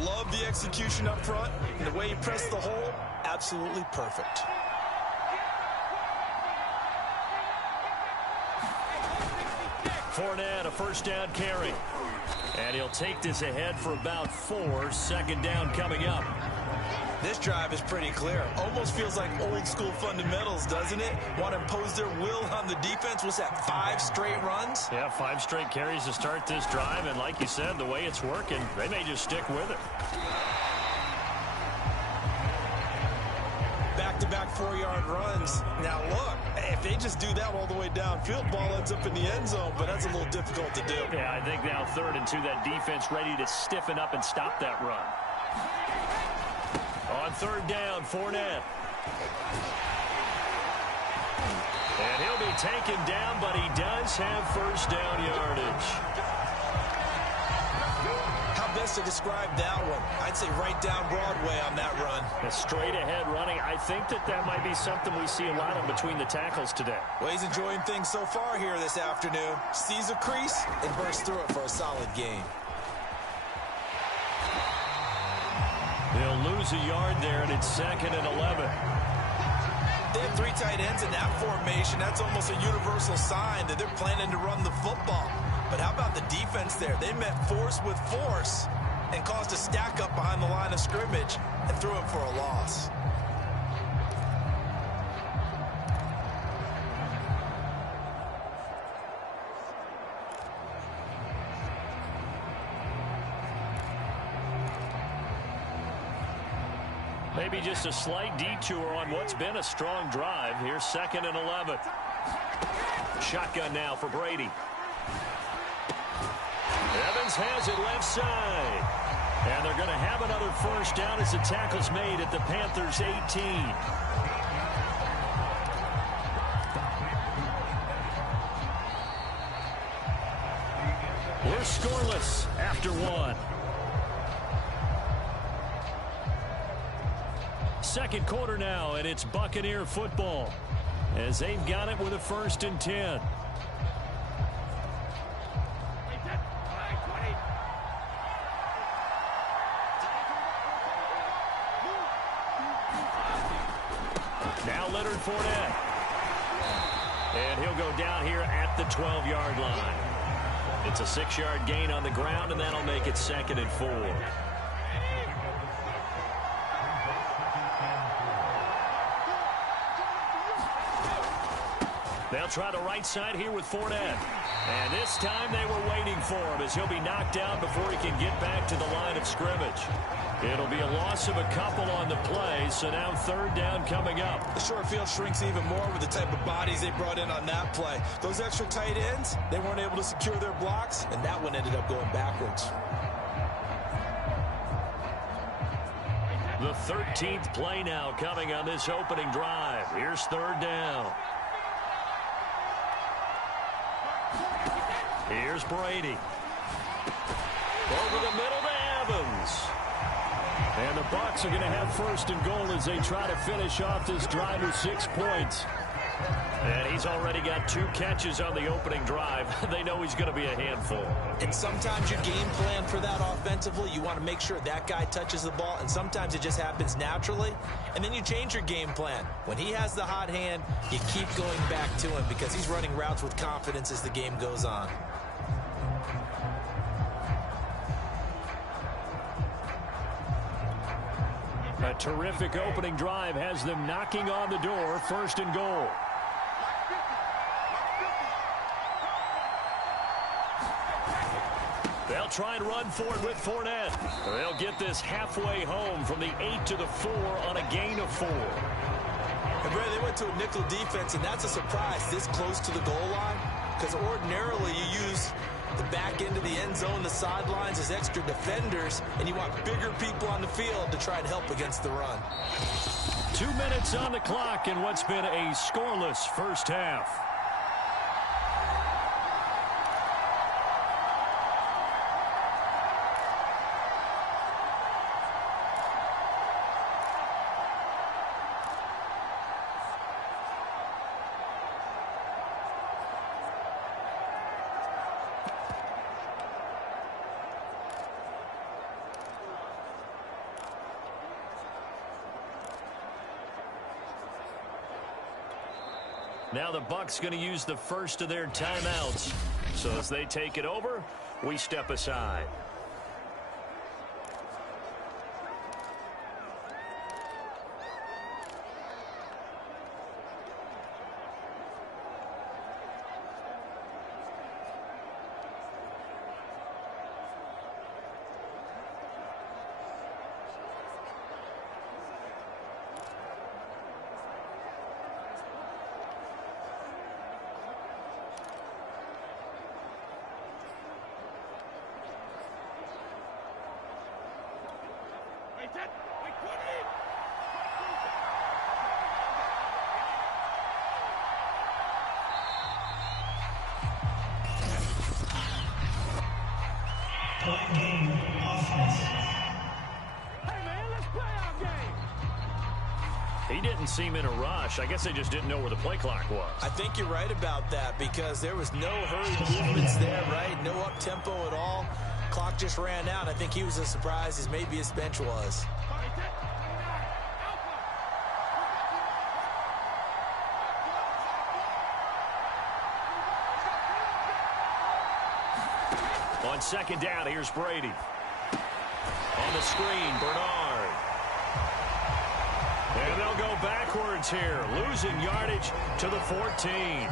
Love the execution up front, and the way he pressed the hole, absolutely perfect. Fournette, a first down carry. And he'll take this ahead for about 4. Second down coming up. This drive is pretty clear. Almost feels like old school fundamentals, doesn't it? Want to impose their will on the defense. What's that, 5 straight runs? Yeah, 5 straight carries to start this drive. And like you said, the way it's working, they may just stick with it. Back-to-back 4-yard runs. Now look, if they just do that all the way downfield, ball ends up in the end zone, but that's a little difficult to do. Yeah, I think now 3rd and 2, that defense ready to stiffen up and stop that run. On 3rd down, Fournette. And he'll be taken down, but he does have first down yardage. How best to describe that one? I'd say right down Broadway on that run. A straight ahead running. I think that might be something we see a lot of between the tackles today. Well, he's enjoying things so far here this afternoon. Sees a crease and bursts through it for a solid gain. They'll lose a yard there, and it's 2nd and 11. They have 3 tight ends in that formation. That's almost a universal sign that they're planning to run the football. But how about the defense there? They met force with force and caused a stack up behind the line of scrimmage and threw him for a loss. Maybe just a slight detour on what's been a strong drive. Here's 2nd and 11. Shotgun now for Brady. Evans has it left side. And they're going to have another first down as the tackle's made at the Panthers' 18. We're scoreless after 1. Second quarter now, and it's Buccaneer football as they've got it with a 1st and 10. Now Leonard Fournette. And he'll go down here at the 12-yard line. It's a 6-yard gain on the ground, and that'll make it 2nd and 4. They'll try the right side here with Fournette. And this time they were waiting for him as he'll be knocked down before he can get back to the line of scrimmage. It'll be a loss of a couple on the play, so now 3rd down coming up. The short field shrinks even more with the type of bodies they brought in on that play. Those extra tight ends, they weren't able to secure their blocks, and that one ended up going backwards. The 13th play now coming on this opening drive. Here's 3rd down. Here's Brady. Over the middle to Evans. And the Bucs are going to have 1st and goal as they try to finish off this drive with 6 points. And he's already got 2 catches on the opening drive. They know he's going to be a handful. And sometimes your game plan for that offensively, you want to make sure that guy touches the ball, and sometimes it just happens naturally. And then you change your game plan. When he has the hot hand, you keep going back to him because he's running routes with confidence as the game goes on. A terrific opening drive has them knocking on the door. 1st and goal. They'll try and run for it with Fournette. They'll get this halfway home from the 8 to the 4 on a gain of 4. And Brad, they went to a nickel defense, and that's a surprise this close to the goal line, because ordinarily you use the back end of the end zone, the sidelines as extra defenders, and you want bigger people on the field to try and help against the run. 2 minutes on the clock in what's been a scoreless first half. Now the Bucs going to use the first of their timeouts. So as they take it over, we step aside. He didn't seem in a rush. I guess they just didn't know where the play clock was. I think you're right about that because there was no hurry movements there, right? No up-tempo at all. Clock just ran out. I think he was as surprised as maybe his bench was. On second down, here's Brady. On the screen, Bernard. And they'll go backwards here, losing yardage to the 14.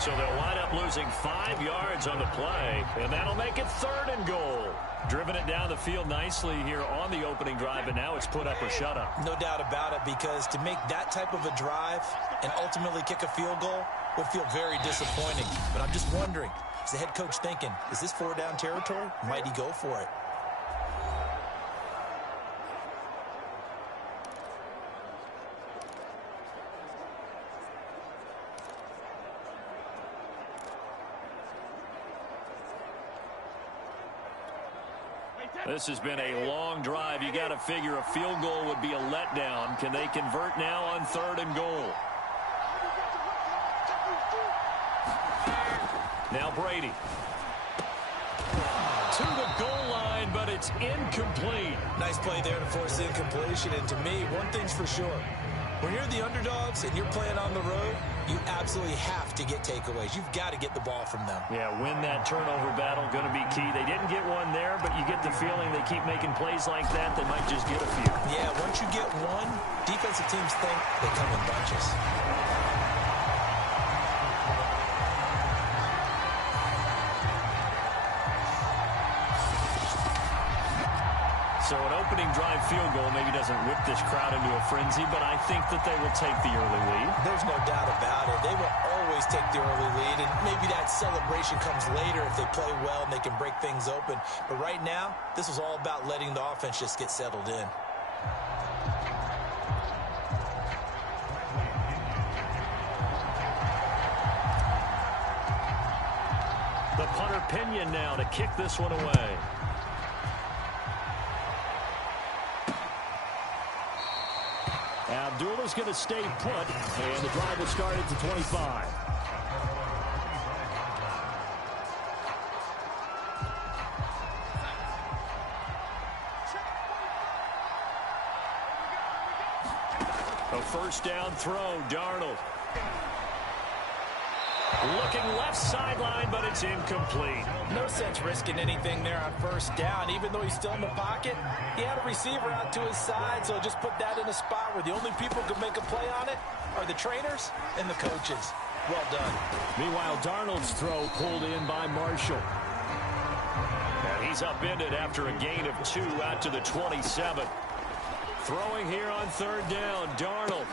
So they'll wind up losing 5 yards on the play, and that'll make it 3rd and goal. Driven it down the field nicely here on the opening drive, and now it's put up or shut up. No doubt about it, because to make that type of a drive and ultimately kick a field goal would feel very disappointing. But I'm just wondering, is the head coach thinking, is this 4-down territory? Might he go for it? This has been a long drive. You got to figure a field goal would be a letdown. Can they convert now on 3rd and goal? Now Brady. To the goal line, but it's incomplete. Nice play there to force the incompletion. And to me, one thing's for sure. When you're the underdogs and you're playing on the road, you absolutely have to get takeaways. You've got to get the ball from them. Yeah, win that turnover battle, going to be key. They didn't get one there, but you get the feeling they keep making plays like that, they might just get a few. Yeah, once you get one, defensive teams think they come in bunches. So an opening drive field goal maybe doesn't whip this crowd into a frenzy, but I think that they will take the early lead. There's no doubt about it. They will always take the early lead, and maybe that celebration comes later if they play well and they can break things open. But right now, this is all about letting the offense just get settled in. The punter Pinion now to kick this one away. Abdullah's going to stay put, and the drive will start at the 25. A first down throw, Darnold. Looking left sideline, but it's incomplete. No sense risking anything there on first down. Even though he's still in the pocket, he had a receiver out to his side, so just put that in a spot where the only people who can make a play on it are the trainers and the coaches. Well done. Meanwhile, Darnold's throw pulled in by Marshall. And he's upended after a gain of 2 out to the 27. Throwing here on 3rd down, Darnold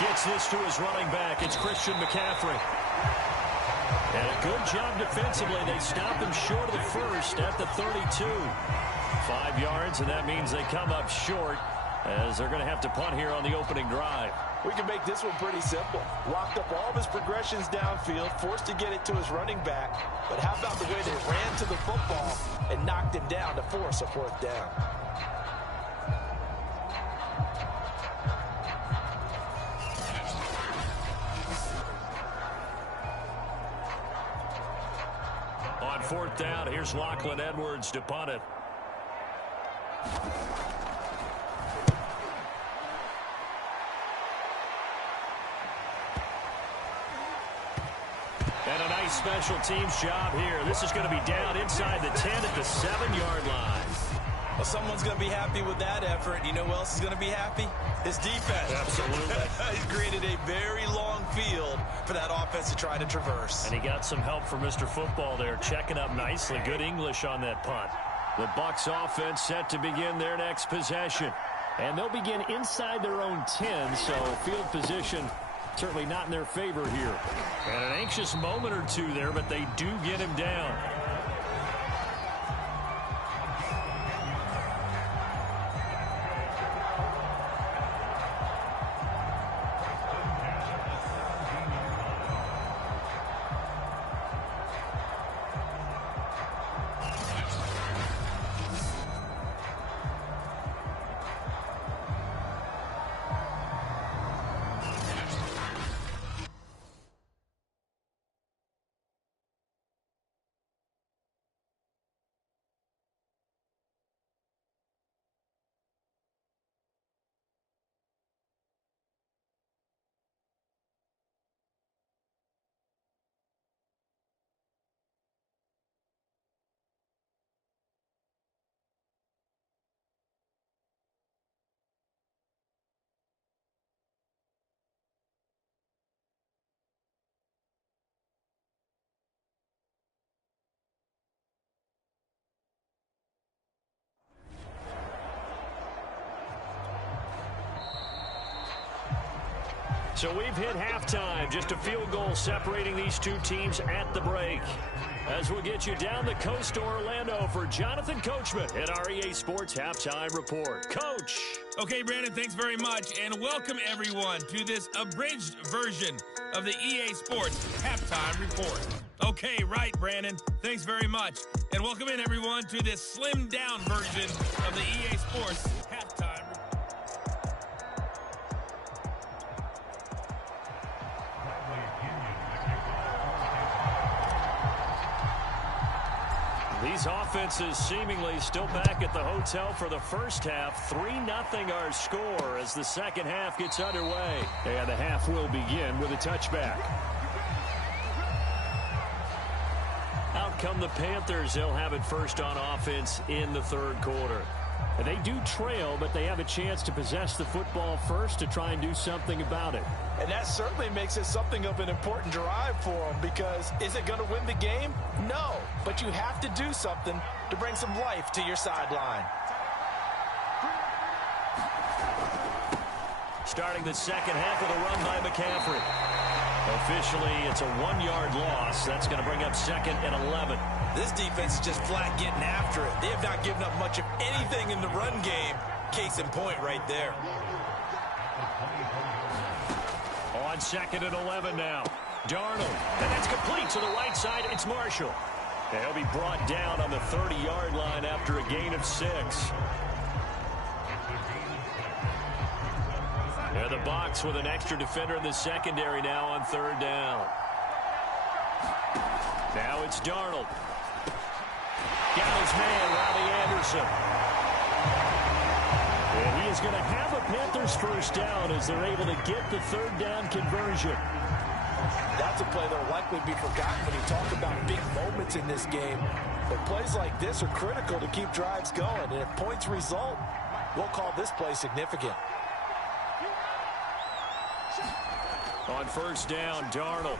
gets this to his running back. It's Christian McCaffrey. And a good job defensively. They stop him short of the first at the 32. 5 yards, and that means they come up short as they're going to have to punt here on the opening drive. We can make this one pretty simple. Walked up all of his progressions downfield, forced to get it to his running back. But how about the way they ran to the football and knocked him down to force a 4th down? On 4th down, here's Lachlan Edwards to punt it. special teams job here. This is going to be down inside the 10 at the 7-yard line. Well, someone's going to be happy with that effort. You know who else is going to be happy? His defense. Absolutely. He's created a very long field for that offense to try to traverse. And he got some help from Mr. Football there, checking up nicely. Good English on that punt. The Bucs offense set to begin their next possession. And they'll begin inside their own 10, so field position certainly not in their favor here. And an anxious moment or two there, but they do get him down. So we've hit halftime. Just a field goal separating these two teams at the break. As we'll get you down the coast to Orlando for Jonathan Coachman at our EA Sports Halftime Report. Coach. Okay, Brandon, thanks very much. And welcome, everyone, to this abridged version of the EA Sports Halftime Report. Okay, right, Brandon. Thanks very much. And welcome in, everyone, to this slimmed-down version of the EA Sports Halftime Report. These offenses seemingly still back at the hotel for the first half. 3-0 our score as the second half gets underway. And the half will begin with a touchback. Out come the Panthers. They'll have it first on offense in the third quarter. And they do trail, but they have a chance to possess the football first to try and do something about it. And that certainly makes it something of an important drive for them, because is it going to win the game? No, but you have to do something to bring some life to your sideline. Starting the second half with a run by McCaffrey. Officially, it's a 1-yard loss. That's going to bring up 2nd and 11. This defense is just flat getting after it. They have not given up much of anything in the run game. Case in point right there. On 2nd and 11 now. Darnold. And that's complete to the right side. It's Marshall. And he'll be brought down on the 30-yard line after a gain of 6. And the Bucs with an extra defender in the secondary now on 3rd down. Now it's Darnold. Got his man, Robbie Anderson. And he is going to have a Panthers first down as they're able to get the 3rd down conversion. That's a play that will likely be forgotten when you talk about big moments in this game. But plays like this are critical to keep drives going. And if points result, we'll call this play significant. On 1st down, Darnold.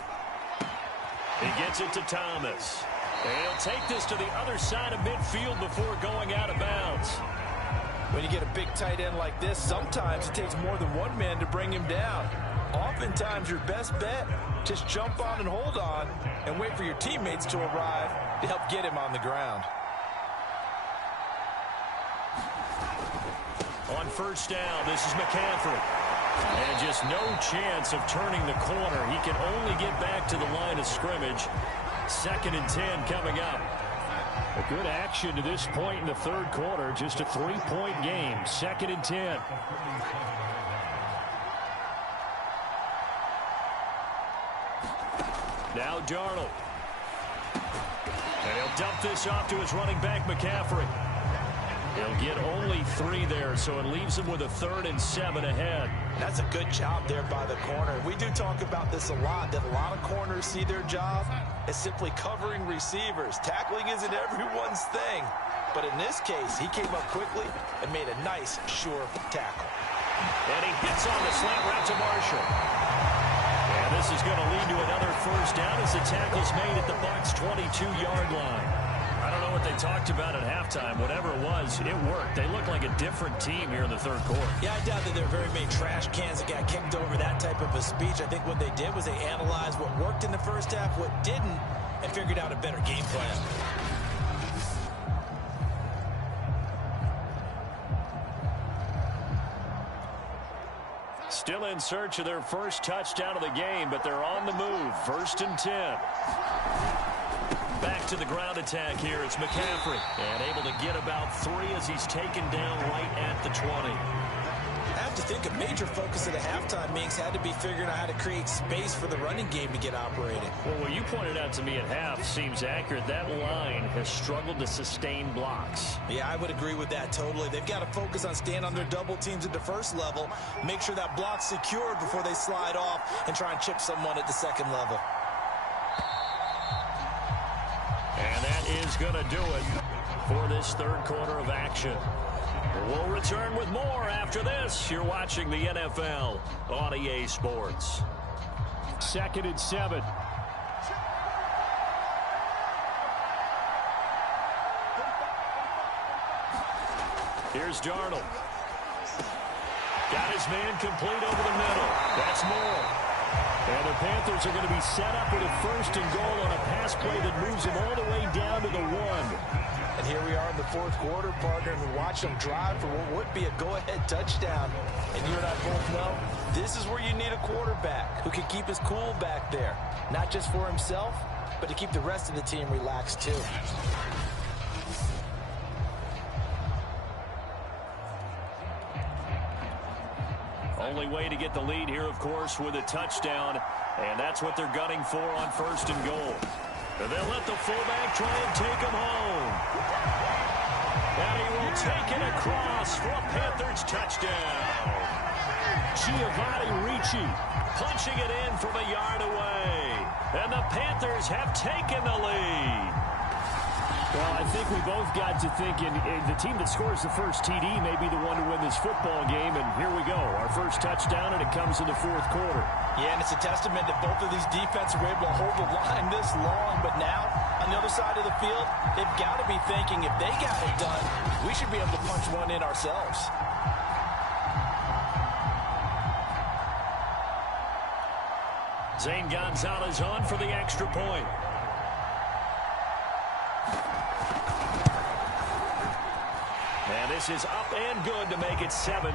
He gets it to Thomas. And he'll take this to the other side of midfield before going out of bounds. When you get a big tight end like this, sometimes it takes more than one man to bring him down. Oftentimes, your best bet, just jump on and hold on and wait for your teammates to arrive to help get him on the ground. On 1st down, this is McCaffrey. And just no chance of turning the corner. He can only get back to the line of scrimmage. 2nd and 10 coming up. A good action to this point in the 3rd quarter. Just a 3-point game. 2nd and 10. Now Darnold. And he'll dump this off to his running back, McCaffrey. He'll get only 3 there, so it leaves him with a 3rd and 7 ahead. That's a good job there by the corner. We do talk about this a lot, that a lot of corners see their job is simply covering receivers. Tackling isn't everyone's thing. But in this case, he came up quickly and made a nice, sure tackle. And he hits on the slant route to Marshall. And this is going to lead to another first down as the tackle's made at the Bucs' 22-yard line. I don't know what they talked about at halftime. Whatever it was, it worked. They look like a different team here in the third quarter. Yeah, I doubt that there are very many trash cans that got kicked over that type of a speech. I think what they did was they analyzed what worked in the first half, what didn't, and figured out a better game plan. Still in search of their first touchdown of the game, but they're on the move. 1st and 10. Back to the ground attack here. It's McCaffrey. And able to get about 3 as he's taken down right at the 20. I have to think a major focus of the halftime meetings had to be figuring out how to create space for the running game to get operating. Well, what you pointed out to me at half seems accurate. That line has struggled to sustain blocks. Yeah, I would agree with that totally. They've got to focus on staying on their double teams at the first level, make sure that block's secured before they slide off and try and chip someone at the second level. And that is going to do it for this third quarter of action. We'll return with more after this. You're watching the NFL on EA Sports. 2nd and 7. Here's Darnold. Got his man complete over the middle. That's Moore. And the Panthers are going to be set up with a 1st and goal on a pass play that moves them all the way down to the 1. And here we are in the fourth quarter, partner, and watch them drive for what would be a go-ahead touchdown. And you and I both know this is where you need a quarterback who can keep his cool back there. Not just for himself, but to keep the rest of the team relaxed too. Only way to get the lead here, of course, with a touchdown. And that's what they're gunning for on 1st and goal. And they'll let the fullback try and take him home. And he will take it across for a Panthers touchdown. Giovanni Ricci punching it in from a yard away. And the Panthers have taken the lead. Well, I think we both got to thinking the team that scores the first TD may be the one to win this football game, and here we go. Our first touchdown, and it comes in the fourth quarter. Yeah, and it's a testament that both of these defenses were able to hold the line this long, but now, on the other side of the field, they've got to be thinking if they got it done, we should be able to punch one in ourselves. Zane Gonzalez on for the extra point. And this is up and good to make it 7.